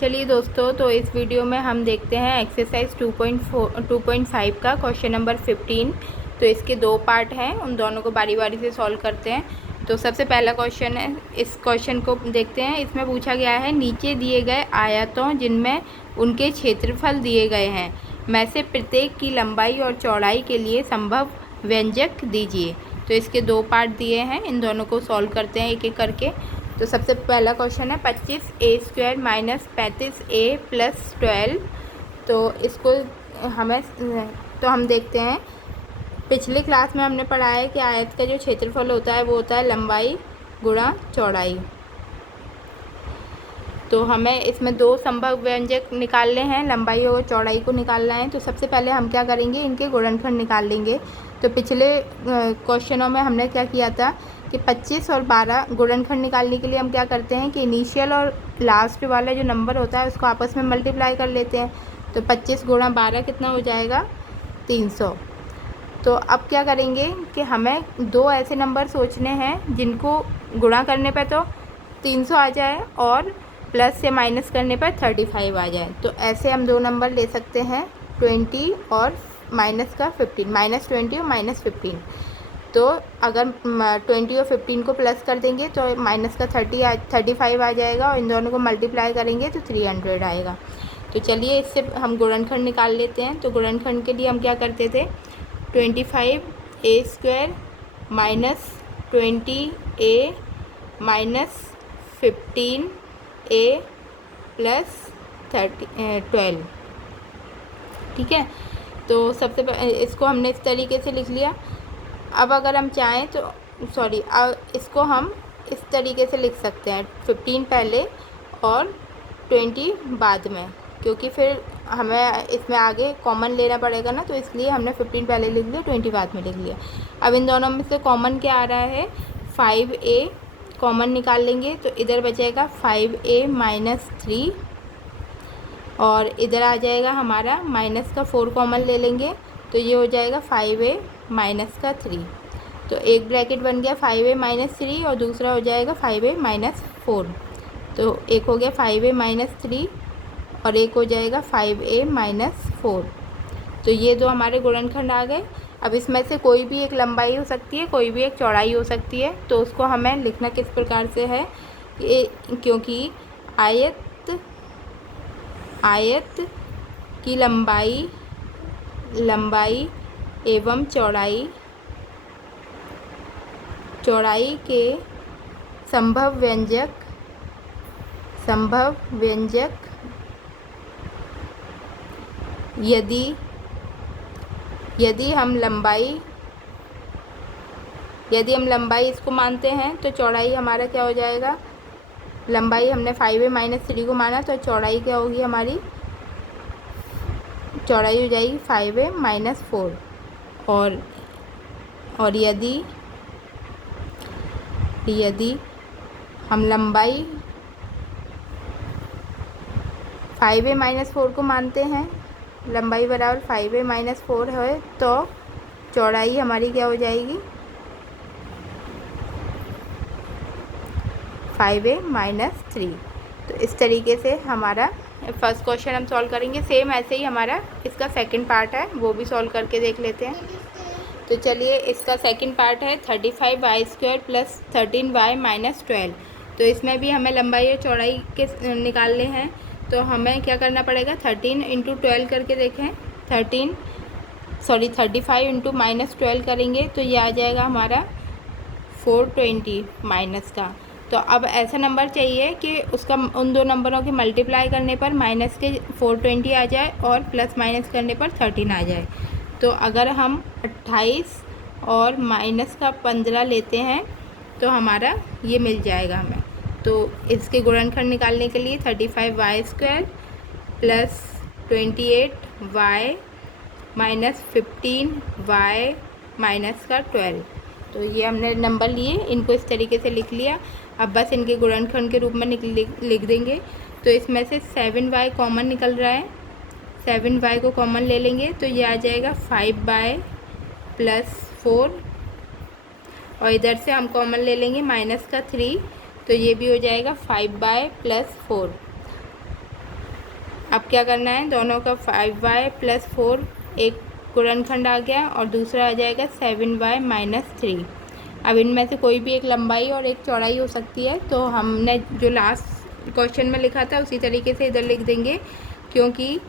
चलिए दोस्तों, तो इस वीडियो में हम देखते हैं एक्सरसाइज 2.5 का क्वेश्चन नंबर 15। तो इसके दो पार्ट हैं, उन दोनों को बारी बारी से सॉल्व करते हैं। तो सबसे पहला क्वेश्चन है, इस क्वेश्चन को देखते हैं। इसमें पूछा गया है नीचे दिए गए आयतों जिनमें उनके क्षेत्रफल दिए गए हैं में से प्रत्येक की लंबाई और चौड़ाई के लिए संभव व्यंजक दीजिए। तो इसके दो पार्ट दिए हैं, इन दोनों को सॉल्व करते हैं एक एक करके। तो सबसे पहला क्वेश्चन है 25a² माइनस 35a प्लस 12। तो इसको हम देखते हैं। पिछली क्लास में हमने पढ़ा है कि आयत का जो क्षेत्रफल होता है वो होता है लंबाई गुणा चौड़ाई। तो हमें इसमें दो संभव व्यंजक निकालने हैं, लंबाई और चौड़ाई को निकालना है। तो सबसे पहले हम क्या करेंगे, इनके गुणनखंड निकाल लेंगे। तो पिछले क्वेश्चनों में हमने क्या किया था कि 25 और 12 गुणनखंड निकालने के लिए हम क्या करते हैं कि इनिशियल और लास्ट वाला जो नंबर होता है उसको आपस में मल्टीप्लाई कर लेते हैं। तो 25 गुणा 12 कितना हो जाएगा, 300। तो अब क्या करेंगे कि हमें दो ऐसे नंबर सोचने हैं जिनको गुणा करने पे तो 300 आ जाए और प्लस या माइनस करने पर 35 आ जाए। तो ऐसे हम दो नंबर ले सकते हैं, 20 और माइनस का 15, -20 और -15। तो अगर 20 और 15 को प्लस कर देंगे तो माइनस का 35 आ जाएगा और इन दोनों को मल्टीप्लाई करेंगे तो 300 आएगा। तो चलिए इससे हम गुणनखंड निकाल लेते हैं। तो गुणनखंड के लिए हम क्या करते थे, 25a² minus 20a minus 15a plus 12। ठीक है। तो सबसे इसको हमने इस तरीके से लिख लिया। अब अगर हम चाहें तो इसको हम इस तरीके से लिख सकते हैं, 15 पहले और 20 बाद में, क्योंकि फिर हमें इसमें आगे कॉमन लेना पड़ेगा ना। तो इसलिए हमने 15 पहले लिख लिया, 20 बाद में लिख लिया। अब इन दोनों में से कॉमन क्या आ रहा है, 5a कॉमन निकाल लेंगे तो इधर बचेगा 5a माइनस 3 और इधर आ जाएगा हमारा माइनस का 4 कॉमन ले लेंगे तो ये हो जाएगा 5a माइनस का 3। तो एक ब्रैकेट बन गया 5a माइनस 3 और दूसरा हो जाएगा 5a माइनस 4। तो एक हो गया 5a माइनस 3 और एक हो जाएगा 5a माइनस 4। तो ये दो हमारे गुणनखंड आ गए। अब इसमें से कोई भी एक लंबाई हो सकती है, कोई भी एक चौड़ाई हो सकती है। तो उसको हमें लिखना किस प्रकार से है, क्योंकि आयत की लंबाई एवं चौड़ाई के संभव व्यंजक यदि हम लंबाई इसको मानते हैं तो चौड़ाई हमारा क्या हो जाएगा, लंबाई हमने 5a माइनस 3 को माना तो चौड़ाई क्या होगी हमारी, चौड़ाई हो जाएगी 5a माइनस 4। और यदि हम लंबाई 5a माइनस 4 को मानते हैं, लंबाई बराबर 5a माइनस 4 है तो चौड़ाई हमारी क्या हो जाएगी, 5a माइनस 3। तो इस तरीके से हमारा फर्स्ट क्वेश्चन हम सॉल्व करेंगे। सेम ऐसे ही हमारा इसका सेकंड पार्ट है, वो भी सॉल्व करके देख लेते हैं। तो चलिए इसका सेकंड पार्ट है 35y² प्लस 13y माइनस 12। तो इसमें भी हमें लंबाई और चौड़ाई के निकालने हैं। तो हमें क्या करना पड़ेगा, 13 इंटू 12 करके देखें, 35 इंटू माइनस 12 करेंगे तो ये आ जाएगा हमारा 420 माइनस का। तो अब ऐसा नंबर चाहिए कि उसका उन दो नंबरों के मल्टीप्लाई करने पर माइनस के 420 आ जाए और प्लस माइनस करने पर 13 आ जाए। तो अगर हम 28 और माइनस का 15 लेते हैं तो हमारा ये मिल जाएगा हमें। तो इसके गुणनखंड निकालने के लिए 35y² plus 28y minus 15y minus का 12। तो ये हमने नंबर लिए, इनको इस तरीके से लिख लिया। अब बस इनके गुणनखंड के रूप में लिख देंगे। तो इसमें से 7y कॉमन निकल रहा है, 7y को कॉमन ले लेंगे तो ये आ जाएगा 5y प्लस 4 और इधर से हम कॉमन ले लेंगे माइनस का 3 तो ये भी हो जाएगा 5y प्लस 4। अब क्या करना है, दोनों का 5y + 4 एक गुणनखंड आ गया और दूसरा आ जाएगा 7y - 3। अब इनमें से कोई भी एक लंबाई और एक चौड़ाई हो सकती है, तो हमने जो लास्ट क्वेश्चन में लिखा था उसी तरीके से इधर लिख देंगे, क्योंकि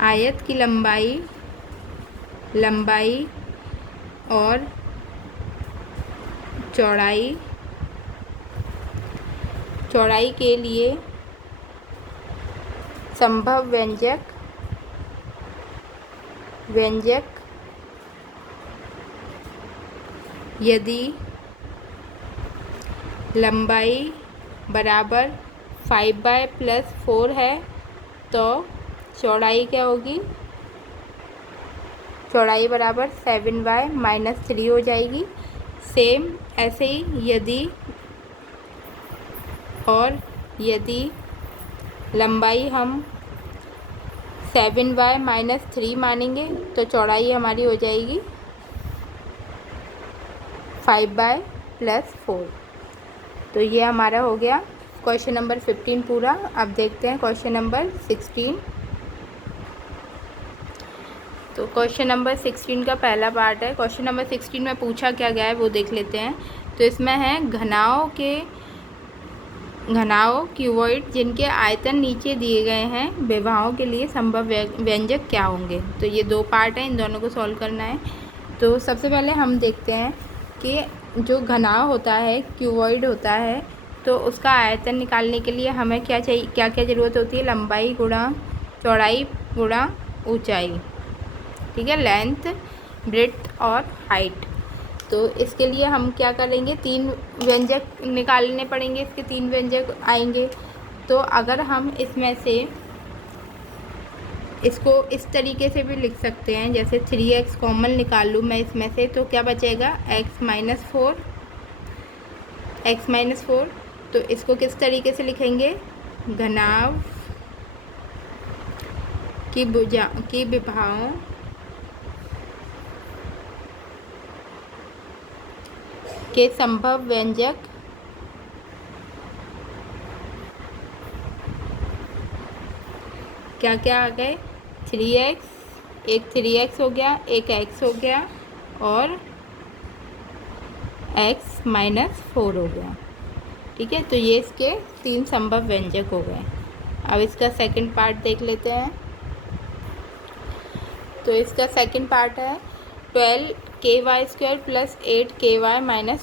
आयत की लंबाई और चौड़ाई के लिए संभव व्यंजक यदि लंबाई बराबर 5y + 4 है तो चौड़ाई क्या होगी, चौड़ाई बराबर 7y - 3 हो जाएगी। सेम ऐसे ही यदि लंबाई हम 7y - 3 मानेंगे तो चौड़ाई हमारी हो जाएगी 5y + 4। तो ये हमारा हो गया क्वेश्चन नंबर 15 पूरा। अब देखते हैं क्वेश्चन नंबर 16। तो क्वेश्चन नंबर 16 का पहला पार्ट है। क्वेश्चन नंबर 16 में पूछा क्या गया है वो देख लेते हैं। तो इसमें है घनाओं क्यूबॉइड जिनके आयतन नीचे दिए गए हैं, विभवाओं के लिए संभव व्यंजक क्या होंगे। तो ये दो पार्ट हैं, इन दोनों को सॉल्व करना है। तो सबसे पहले हम देखते हैं कि जो घनाव होता है, क्यूबॉइड होता है, तो उसका आयतन निकालने के लिए हमें क्या चाहिए, क्या क्या ज़रूरत होती है, लंबाई गुणा चौड़ाई गुणा ऊंचाई, ठीक है, लेंथ, ब्रेड्थ और हाइट। तो इसके लिए हम क्या करेंगे, 3 व्यंजक निकालने पड़ेंगे, इसके 3 व्यंजक आएंगे। तो अगर हम इसमें से इसको इस तरीके से भी लिख सकते हैं, जैसे 3x कॉमन निकाल लूँ मैं इसमें से, तो क्या बचेगा x - 4। तो इसको किस तरीके से लिखेंगे, घनाभ की विभवाओं के संभव व्यंजक क्या क्या आ गए, 3x, एक 3x हो गया, एक x हो गया और x - 4 हो गया, ठीक है। तो ये इसके 3 संभव व्यंजक हो गए। अब इसका सेकंड पार्ट देख लेते हैं। तो इसका सेकंड पार्ट है 12ky² + 8ky -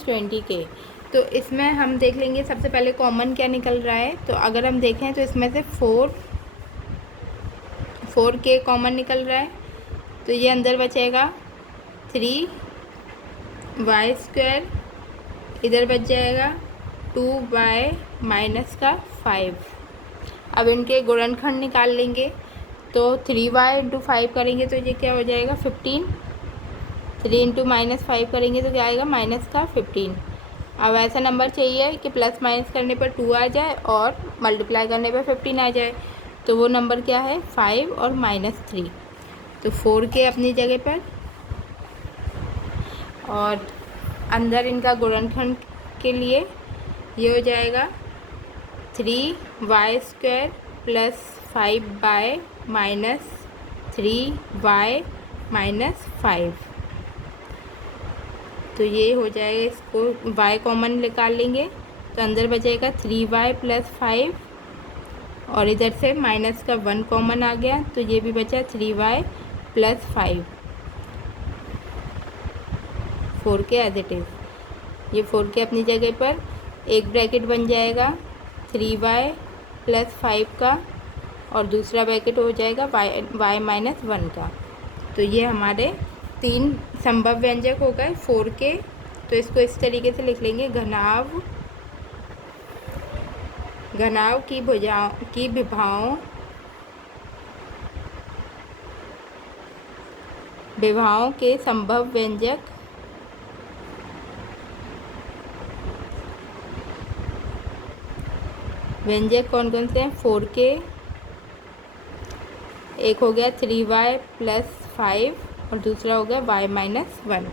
20k। तो इसमें हम देख लेंगे सबसे पहले कॉमन क्या निकल रहा है। तो अगर हम देखें तो इसमें से 4k कॉमन निकल रहा है, तो ये अंदर बचेगा 3y², इधर बच जाएगा 2y - 5। अब इनके गुणनखंड निकाल लेंगे, तो 3y × 5 करेंगे तो ये क्या हो जाएगा 15, 3 × -5 करेंगे तो क्या आएगा -15। अब ऐसा नंबर चाहिए कि प्लस माइनस करने पर 2 आ जाए और मल्टीप्लाई करने पर 15 आ जाए। तो वो नंबर क्या है, 5 और -3। तो 4k अपनी जगह पर, और अंदर इनका गुणनखंड के लिए ये हो जाएगा 3y² + 5y - 3y - 5। तो ये हो जाएगा, इसको y कॉमन निकाल लेंगे तो अंदर बचेगा 3y + 5 और इधर से माइनस का 1 कॉमन आ गया, तो ये भी बचा 3y + 5, 4k as it is. ये 4k अपनी जगह पर, एक ब्रैकेट बन जाएगा 3y + 5 का और दूसरा ब्रैकेट हो जाएगा y - 1 का। तो ये हमारे 3 संभव व्यंजक हो गए 4k। तो इसको इस तरीके से लिख लेंगे, घनाभ की विभवाओं के संभव व्यंजक कौन कौन से हैं, 4k, एक हो गया 3y + 5 और दूसरा हो गया y - 1।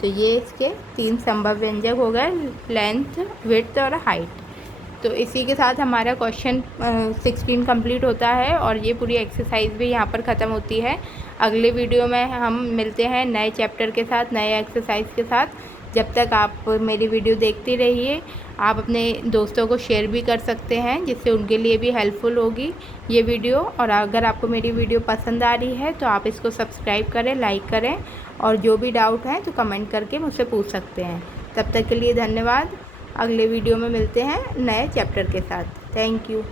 तो ये इसके 3 संभव व्यंजक हो गए, लेंथ, विड्थ और हाइट। तो इसी के साथ हमारा क्वेश्चन 16 कंप्लीट होता है और ये पूरी एक्सरसाइज भी यहाँ पर ख़त्म होती है। अगले वीडियो में हम मिलते हैं नए चैप्टर के साथ, नए एक्सरसाइज के साथ। जब तक आप मेरी वीडियो देखते रहिए। आप अपने दोस्तों को शेयर भी कर सकते हैं, जिससे उनके लिए भी हेल्पफुल होगी ये वीडियो। और अगर आपको मेरी वीडियो पसंद आ रही है तो आप इसको सब्सक्राइब करें, लाइक करें, और जो भी डाउट है तो कमेंट करके मुझसे पूछ सकते हैं। तब तक के लिए धन्यवाद। अगले वीडियो में मिलते हैं नए चैप्टर के साथ। Thank you.